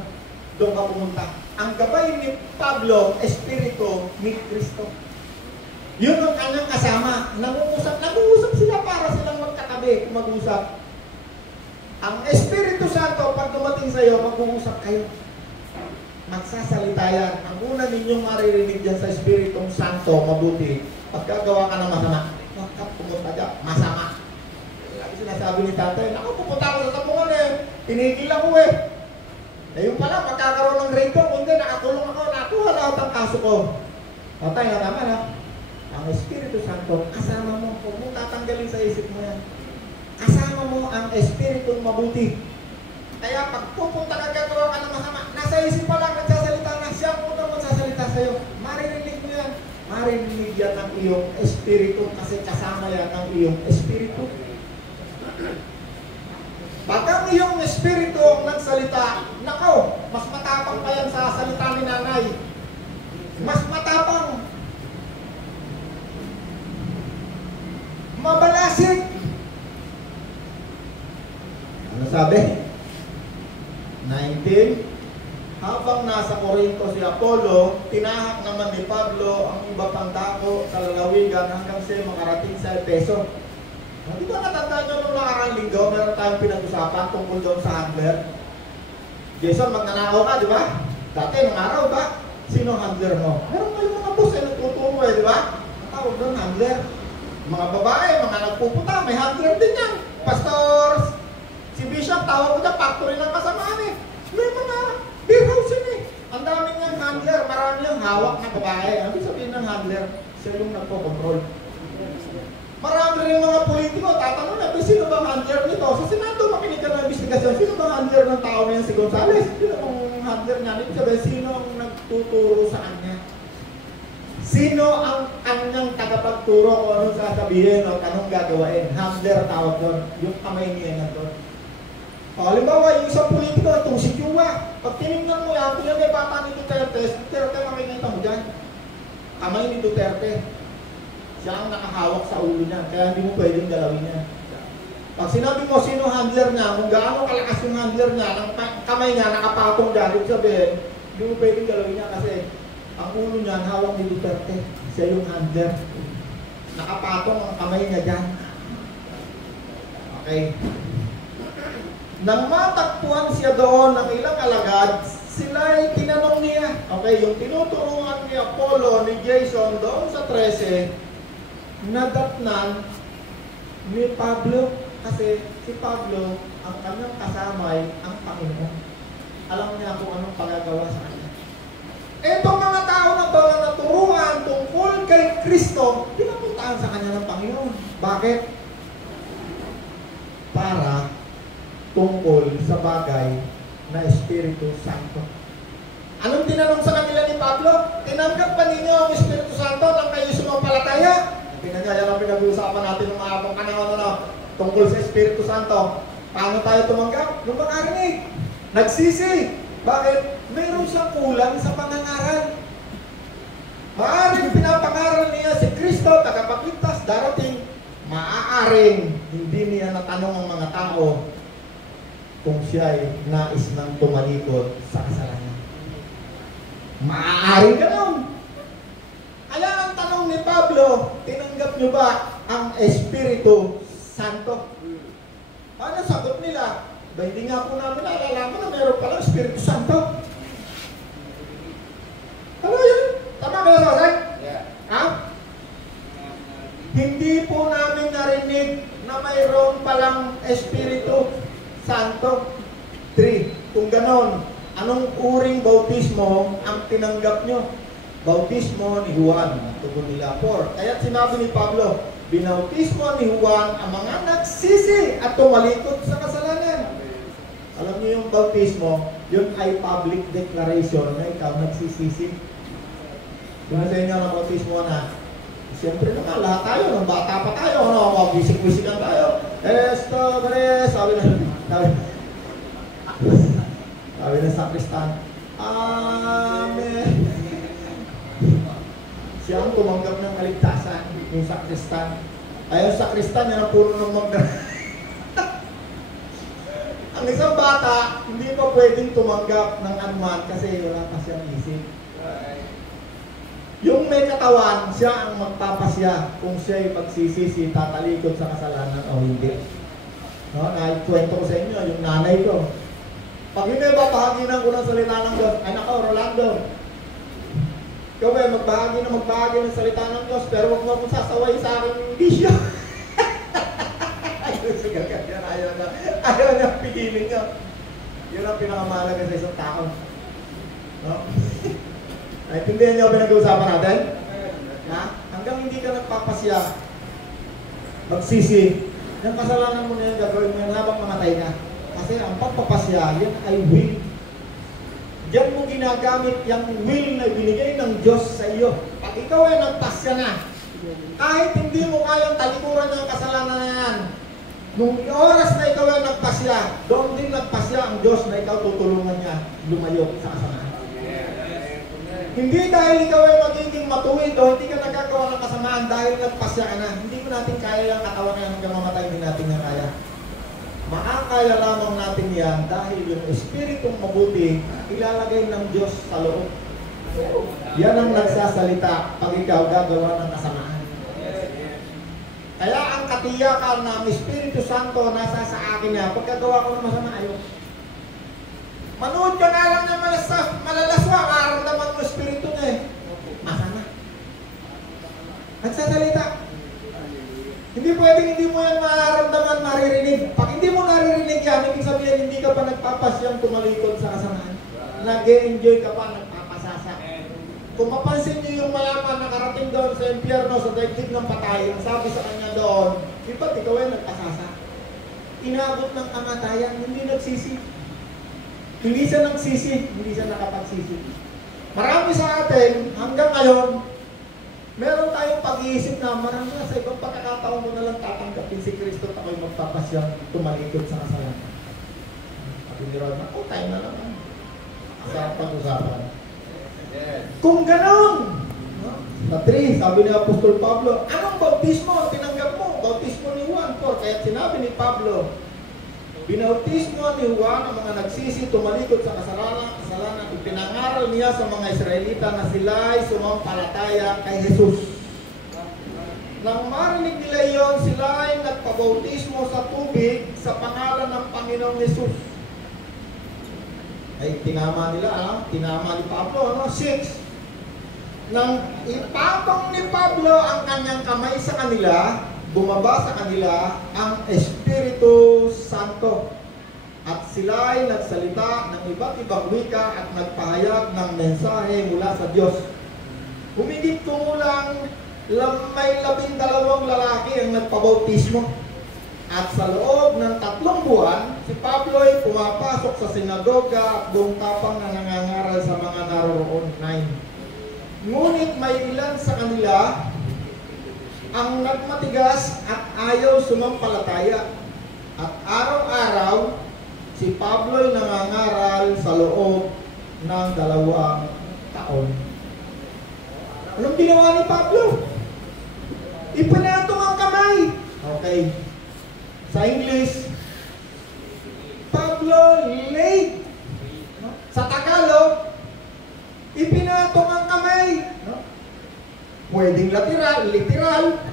Doon ka pumunta. Ang gabay ni Pablo, Espiritu ni Kristo. Yun ang kanyang kasama. Nag-uusap sila para silang magkatabi kung mag-usap. Ang Espiritu Santo, pag dumating sa iyo, mag-uusap kayo. Magsasalita yan. Ang una ninyong maririnig dyan sa Espiritong Santo, mabuti. Pag gagawa ka ng masama, huwag ka pumunta dyan, masama. Lagi sinasabi ni tatay, naku, pupunta ako sa tapungan pinigil ako yung pala, magkakaroon ng grade ko, kundi nakakulong ako, nakuha lahat ang kaso ko. Tatay, na naman ang Espiritu Santo, kasama mo, huwag mong tatanggalin sa isip mo yan. Kasama mo ang Espiritong mabuti. Kaya pag pupunta ka, gagawa ka ng masama, nasa isip pa lang, nagsasalita na siya, unang magsasalita sa'yo. Maririnig mo yan. Maririnig yan ng iyong Espiritu kasi kasama yan ng iyong Espiritu. Pag ang iyong Espiritu ang nagsalita, nako, mas matapang pa yan sa salita ni nanay. Mas matapang. Mabalasig. Ano sabi? 19. Habang nasa Corinto si Apollo, tinahak naman ni Pablo ang iba pang dako sa lalawigan hanggang siya makarating sa Efeso. Di ba natandaan nyo nung nakarang linggo, meron tayong pinag-usapan tungkol doon sa handler? Jason, magnanakaw ka, di ba? Dati, nung araw ba? Sino handler mo? Meron kayong mga boss nagtuturo di ba? Ang tawag doon, handler. Mga babae, mga nagpupunta, may handler din yan. Pastor, si Bishop, tawag ko dyan, factory ng kasamaan May mga beer house yun Ang dami niyang handler, marami yung hawak na babae. Ano sabihin ng handler? Siya yung nagpo-control. Marami rin mga politiko, tatanong na, sino bang handler nito? Sa Senado, makinig ka ng investigasyon, sino bang handler ng tao na yan si Gonzales? Sino bang handler niya? Ibig sabihin, sino ang nagtuturo sa kanya? Sino ang kanyang tagapagturo kung anong sasabihin o anong gagawain? Handler tawag doon, yung kamay niya na doon. Halimbawa, yung isang politiko, itong si Chua, pag tinignan mo yan, kung yan may bata ni Duterte, Duterte makikita mo dyan. Kamay ni Duterte. Siya ang nakahawak sa ulo niya, kaya hindi mo pwedeng galawin niya. Pag sinabi mo sino handler niya, kung gaano kalakas yung handler niya, ang kamay niya nakapatong dyan, ibig sabihin, hindi mo pwedeng galawin niya kasi ang ulo niya hawak ni Duterte. Siya yung handler. Nakapatong ang kamay niya dyan. Okay. Nang matagpuan siya doon ng ilang alagad, sila ay tinanong niya. Okay, yung tinuturuan ni Apollo, ni Jason doon sa 13, nadatnan ni Pablo kasi si Pablo ang kanyang kasamay ang Panginoon. Alam niya kung anong pagagawa sa kanya. Etong mga tao na to na naturuan tungkol kay Kristo, pinapuntahan sa kanya ng Panginoon. Bakit? Para tungkol sa bagay na Espiritu Santo. Anong tinanong sa kanila ni Pablo? Tinanggap ba ninyo ang Espiritu Santo nang kayo sumampalataya? Pinagaya ang pinag-uusapan natin ng mga panahon tungkol sa Espiritu Santo. Paano tayo tumanggap? Nung makarinig. Nagsisi. Bakit? Mayroon siyang kulang sa pangangaral. Maaaring pinapangaral niya si Kristo, tagapagligtas, darating. Maaaring hindi niya natanong ang mga tao kung siya ay nais nang tumalikod sa kasalanan. Maaaring ganoon. Kaya ang tanong ni Pablo, tinanggap niyo ba ang Espiritu Santo? Ano sagot nila? Ba, hindi nga po namin naalala na meron palang Espiritu Santo. Ano yun? Tama ba yun, Rosek? Yeah. Ha? Hindi po namin narinig na mayroon palang Espiritu santo. 3. Kung ganon, anong uring bautismo ang tinanggap nyo? Bautismo ni Juan. Tugon nila. 4. Kaya sinabi ni Pablo, binautismo ni Juan ang mga nagsisi at tumalikod sa kasalanan. Alam niyo yung bautismo, yun ay public declaration na ikaw nagsisisi. Kung sa inyo ng bautismo na, siyempre naman, lahat tayo, nung bata pa tayo, mabisik-bisikan tayo. Sabi ng sakristan, Amen. Siya ang tumanggap ng kaligtasan, yung sakristan. Ay, yung sakristan, yan ang puro ng Ang isang bata, hindi pa pwedeng tumanggap ng anuman kasi wala pa siyang isip. Yung may katawan, siya ang magpapasya kung siya'y magsisisi, tatalikod sa kasalanan o hindi. No, naikwento ko sa inyo, yung nanay ko. Pag hindi ba pahaginan ko ng salita ng Diyos, ay nako, Rolando, ikaw ba, magbahagi ng salita ng Diyos, pero huwag mo akong sasaway sa aking bisyo. Ayaw niya pigilin niya. Yun ang pinakamahalaga sa isang tao. No? Naintindihan niyo ang pinag-uusapan natin? Ha? Hanggang hindi ka nagpapasya, magsisi, yung kasalanan mo na yun, gagawin mo yun habang mamatay ka. Kasi ang pagpapasya, yan ay will. Diyan mo ginagamit yung will na binigay ng Diyos sa iyo. Pag ikaw ay nagpasya na, kahit hindi mo kayang talikuran yung kasalanan na yan, nung oras na ikaw ay nagpasya, doon din nagpasya ang Diyos na ikaw tutulungan niya lumayo sa kasalanan. Hindi dahil ikaw ay magiging matuwid o hindi ka nagagawa ng kasamaan dahil nagpasya ka na. Hindi ko natin kaya yung katawan na hanggang mamatay, hindi natin na kaya. Makakaya lamang natin yan dahil yung Espiritong mabuti ilalagay ng Diyos sa loob. Yan ang nagsasalita pag ikaw gagawa ng kasamaan. Kaya ang katiyakan na ang Espiritu Santo nasa sa akin niya, pagkagawa ko ng masama, ayaw. Manood ka nga lang ng malalaswa, karamdaman mo Espiritu niya eh. Masama. Nagsasalita. Hindi pwedeng hindi mo yan mararamdaman, maririnig. Pag hindi mo naririnig yan, ibig sabihin hindi ka pa nagpapasyang tumalikod sa kasamaan. Nag-e-enjoy ka pa, nagpapasasa. Kung mapansin niyo yung mayaman nakarating doon sa impyerno, sa daigdig ng patay, ang sabi sa kanya doon, iba't ikaw ay nagpasasa. Inabot ng kamatayan, hindi nagsisi. Hindi siya nagsisi, hindi siya nakapagsisi. Marami sa atin, hanggang ngayon, meron tayong pag-iisip na marami na sa ibang pagkakataon mo na lang tatanggapin si Kristo at ako'y magpapasyang tumalikod sa kasalanan. Sabi ni Ron, ako tayo na naman. Sa pag-usapan. Kung ganon, sa 3, sabi ni Apostol Pablo, anong bautismo ang tinanggap mo? Bautismo ni Juan 4. Kaya sinabi ni Pablo, binautismo ni Juan ang mga nagsisi, tumalikod sa kasalanan, ipinangaral niya sa mga Israelita na sila'y sumampalataya kay Jesus. Nang marinig nila iyon, sila'y nagpabautismo sa tubig sa pangalan ng Panginoong Jesus. Ay, tinama nila, tinama ni Pablo, 6. Nang ipapang ni Pablo ang kanyang kamay sa kanila, bumaba sa kanila ang Espiritu Santo. At sila ay nagsalita ng iba't ibang wika at nagpahayag ng mensahe mula sa Diyos. Humigit kumulang may 12 lalaki ang nagpabautismo. At sa loob ng 3 buwan, si Pablo ay pumapasok sa sinagoga at buong tapang na nangangaral sa mga naroroon. 9. Ngunit may ilan sa kanila ang nagmatigas at ayaw sumampalataya. At araw-araw, si Pablo ay nangangaral sa loob ng 2 taon. Anong ginawa ni Pablo? Ipinatong ang kamay. Okay. Sa English, Pablo laid. Sa Tagalog, ipinatong ang kamay. Pwedeng literal.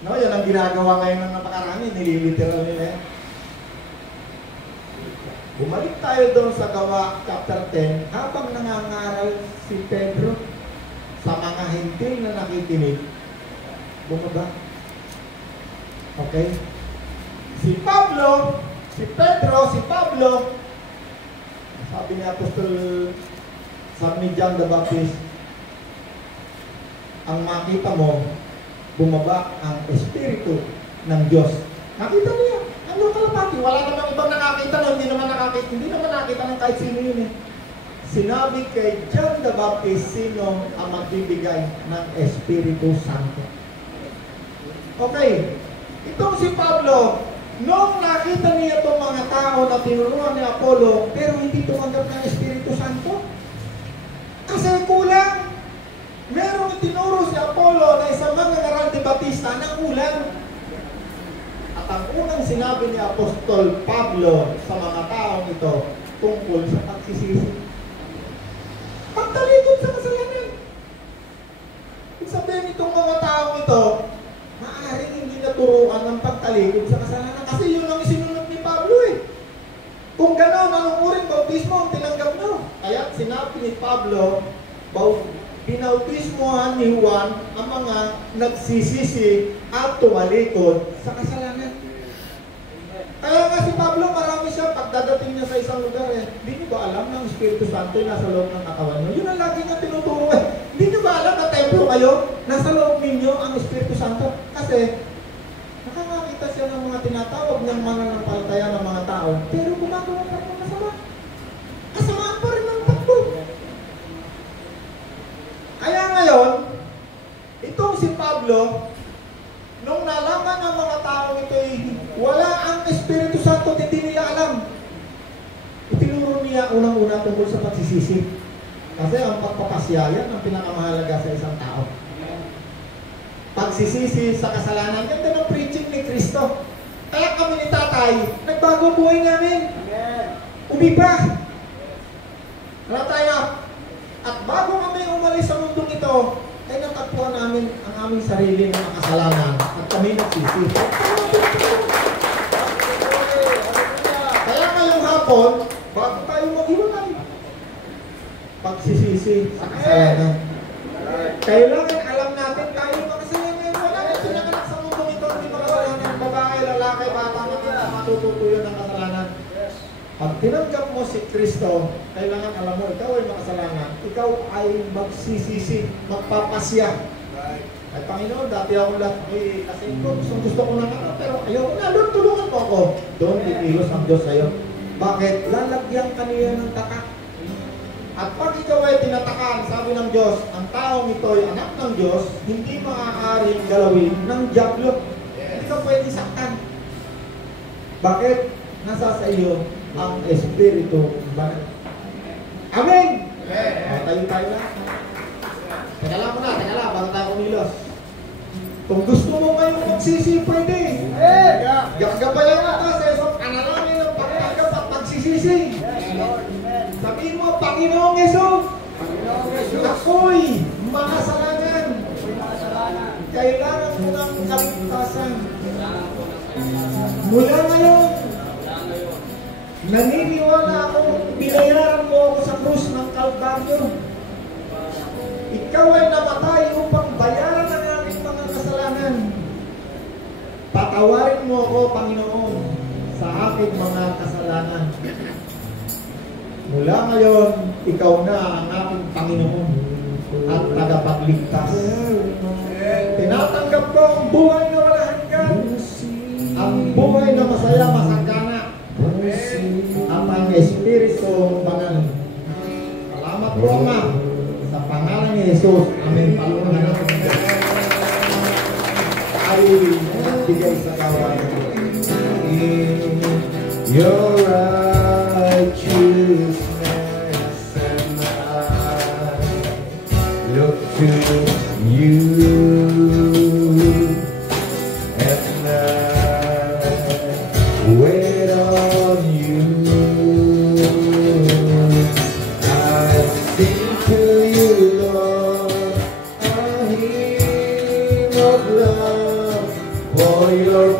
No, yan ang ginagawa ngayon ng napakarami, nililiteral nila yan. Bumalik tayo doon sa Gawa chapter 10, habang nangangaral si Pedro sa mga hintil na nakikinig, bumaba. Okay? Si Pablo, Si Pedro, si Pablo, sabi ni Apostol, sabi ni John the Baptist, ang makita mo, bumaba ang Espiritu ng Diyos. Nakita niya. Ano kalapati? Wala namang ibang nakakita na, hindi naman nakita ng kahit sino yun eh. Sinabi kay John the Baptist, sino ang magbibigay ng Espiritu Santo. Okay, itong si Pablo, nung nakita niya itong mga tao na tinuruan ni Apollo, pero hindi tumanggap ng Espiritu Santo, kasi kulang. Merong tinuro si Apollo na isang mangangaral de Batista na kulang. At ang unang sinabi ni Apostol Pablo sa mga taong ito tungkol sa pagsisisi, pagtalikod sa kasalanan. Ibig sabihin itong mga taong ito, maaaring hindi naturuan ng pagtalikod sa kasalanan kasi yun ang isinunod ni Pablo eh. Kung gano'n, anong uring bautismo ang tinanggap nyo? Kaya sinabi ni Pablo, binautismohan ni Juan ang mga nagsisisi at tumalikod sa kasalanan. Kaya nga si Pablo, marami siya, pagdadating niya sa isang lugar eh, hindi niyo ba alam na ang Espiritu Santo ay nasa loob ng katawan niyo? Yun ang lagi niya tinuturo eh. Hindi niyo ba alam na templo kayo? Nasa loob ninyo ang Espiritu Santo. Kasi, nakakakita siya ng mga tinatawag ng mananampalataya ng mga tao, pero gumagawa pa rin ng masama. Kasamaan pa rin ng takbo. Kaya ngayon, itong si Pablo, nung nalaman ng mga taong ito wala ang Espiritu Santo, hindi nila alam. Itinuro niya unang-una tungkol sa pagsisisi. Kasi ang pagpapasyayan ang pinakamahalaga sa isang tao. Pagsisisi sa kasalanan, ganda ng preaching ni Kristo. Kaya kami ni Tatay, nagbago buhay namin. Umiba. Wala tayo. At bago kami umalis sa mundong ito, ay natagpuan namin ang aming sarili ng kasalanan at kami nagsisi. Kaya ngayong hapon, bago tayo maghiwalay, pagsisisi sa kasalanan. Kailangan alam natin tayo makasalanan. Wala na pinanganak sa mundong ito, hindi makasalanan. Babae, lalaki, bata, na matututuyo ng kasalanan. Pag tinanggap mo si Kristo, kailangan alam mo, ikaw ay makasalanan. Ikaw ay magsisisi, magpapasya. Ay Panginoon, dati ako lahat, kasi gusto ko na nga, pero ayaw ko na, Lord, tulungan mo ako. Doon, ikilos ang Diyos sa'yo. Bakit? Lalagyan ka niya ng taka. At pag ikaw ay tinatakan, sabi ng Diyos, ang taong ito ay anak ng Diyos, hindi maaaring galawin ng diablo. Hindi ka pwede saktan. Bakit? Nasa sa iyo ang Espiritu Banal. Amen! Tayo lang. Teka lang, bago tayo kumilos. Kung gusto mo ngayong magsisi, pwede. Gabayan natin sa isang analangin ng pagtanggap at pagsisisi. Sabihin mo, Panginoong Yesus, ako'y makasalanan. Kailangan ko ng kaligtasan. Mula ngayon, naniniwala ako, binayaran mo ako sa krus ng Kalbaryo. Ikaw ay namatay upang bayaran ang aking mga kasalanan. Patawarin mo ako, Panginoon, sa aking mga kasalanan. Mula ngayon, ikaw na ang aking Panginoon at tagapagligtas. Tinatanggap ko ang buhay na wala hanggan, ang buhay na masaya, masagana, at ang Espiritu Banal. Salamat po, Ama, sa pangalan ni Jesus. Amen. Palungan natin. Ay nagbigay sa kawalan. Your righteousness and I look to you and I wait on you. I sing to you, Lord, a hymn of love for your